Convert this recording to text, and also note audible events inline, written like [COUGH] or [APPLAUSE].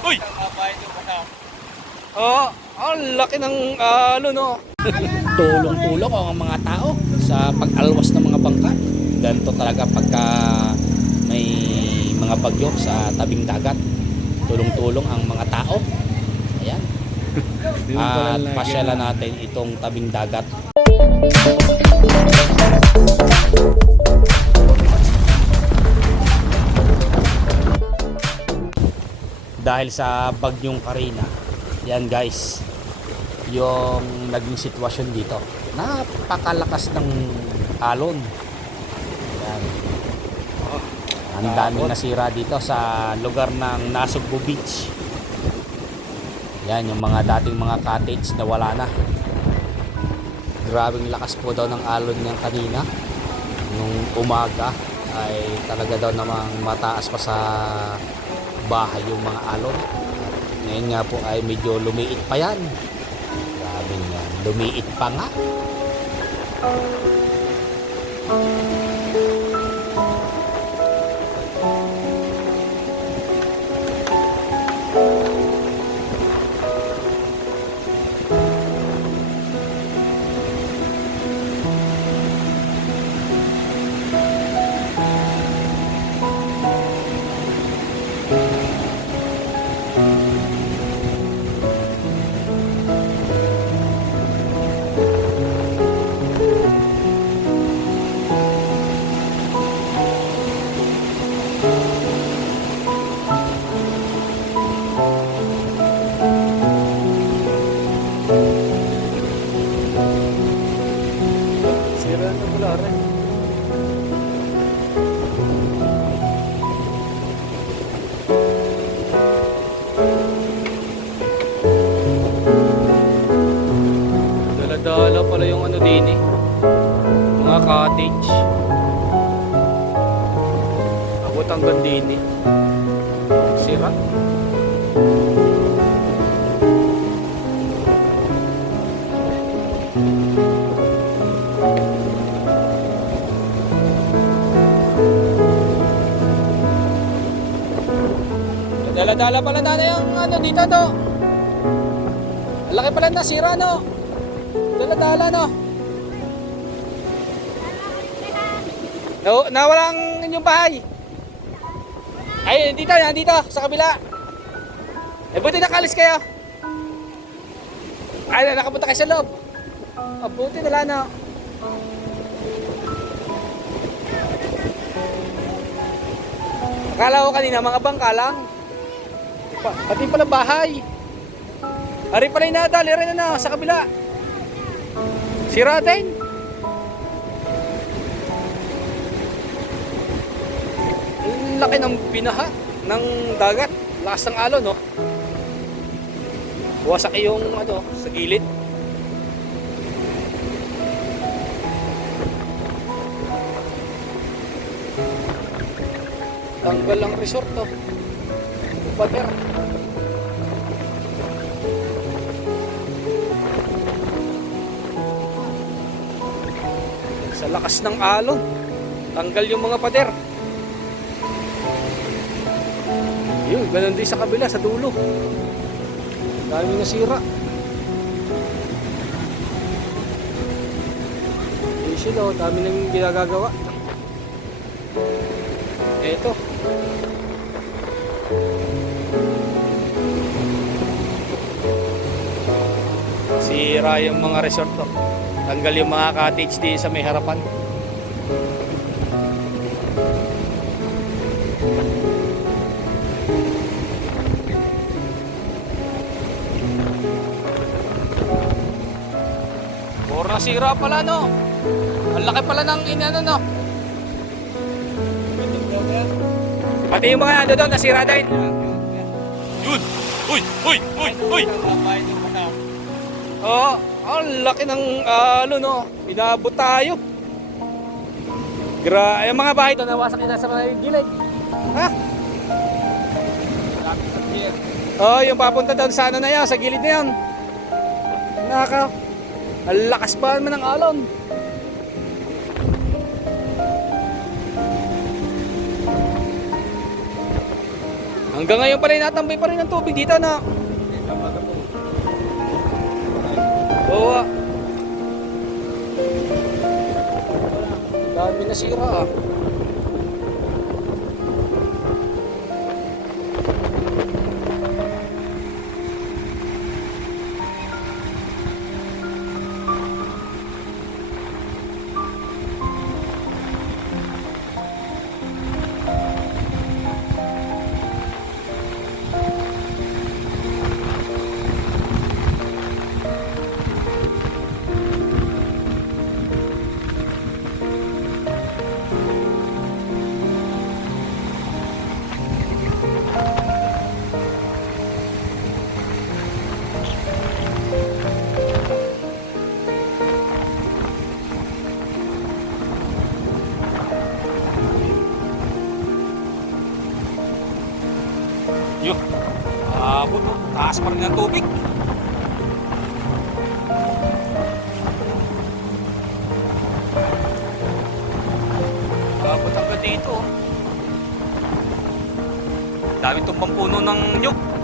Uy! Oo, oh, laki ng alo no. [LAUGHS] Tulong-tulong ang mga tao sa pag-alwas ng mga bangka. Ganito talaga pagka may mga bagyo sa tabing dagat. Tulong-tulong ang mga tao. Ayan. At pasyalan natin itong tabing dagat. Dahil sa bagyong Karina. Yan guys. Yung naging sitwasyon dito. Napakalakas ng alon. Yan. Ang daming nasira dito sa lugar ng Nasugbu Beach. Yan, yung mga dating mga cottage na wala na. Grabing lakas po daw ng alon niyan kanina. Nung umaga ay talaga daw namang mataas pa sa bahay yung mga alon. Ngayon nga po ay medyo lumiit pa yan. Grabe yan. Lumiit pa nga. Sira. Dala-dala pala yung ano din eh. Mga cottage. Abot hanggang din eh. Sira. Dala-dala pala na yung ano dito no. Laki pala na sira no. Dala-dala no. No, nawala ang inyong bahay. Ay, dito, dito, sa kabila. Eh, buti nakalis kayo. Ay, nakapunta kayo sa loob. Ah, buti nala na. Akala ko kanina mga bangka lang. Pa, pati pala bahay. Ari pala yung nadali rin na sa kabila. Sira din. Laki ng binaha ng dagat. Lakas ng alon, no? Wasak yung ano, sa gilid. Tanggal ang resort, to. Pader. Sa lakas ng alon, tanggal yung mga pader. Yun, ganun din sa kabila, sa dulo. Dami nasira. Easy daw, dami nang ginagagawa. Eto. Sira yung mga resort to. Tanggal yung mga cottage di sa may harapan. Puro nasira pala no. Ang laki pala ng inano no. Pati yung mga ano doon nasira din. Yun! Uy! Uy! Uy! Uy! Oo, ang laki ng ano no. Inabot tayo. Gra, yung mga bahay doon nawasak na sa mga gilid. Ha? Oh, yung papunta doon sa ano na yan, sa gilid na yan. Naka, ang lakas pa naman ng alon. Ang Hanggang ngayon pala natambay pa rin ang tubig dito na. Oo. Dami nasira ah. Yo. Abot oh. Taas pa rin ang tubig. Abot hanggang dito. oh. Dami tumbang puno ng nyug.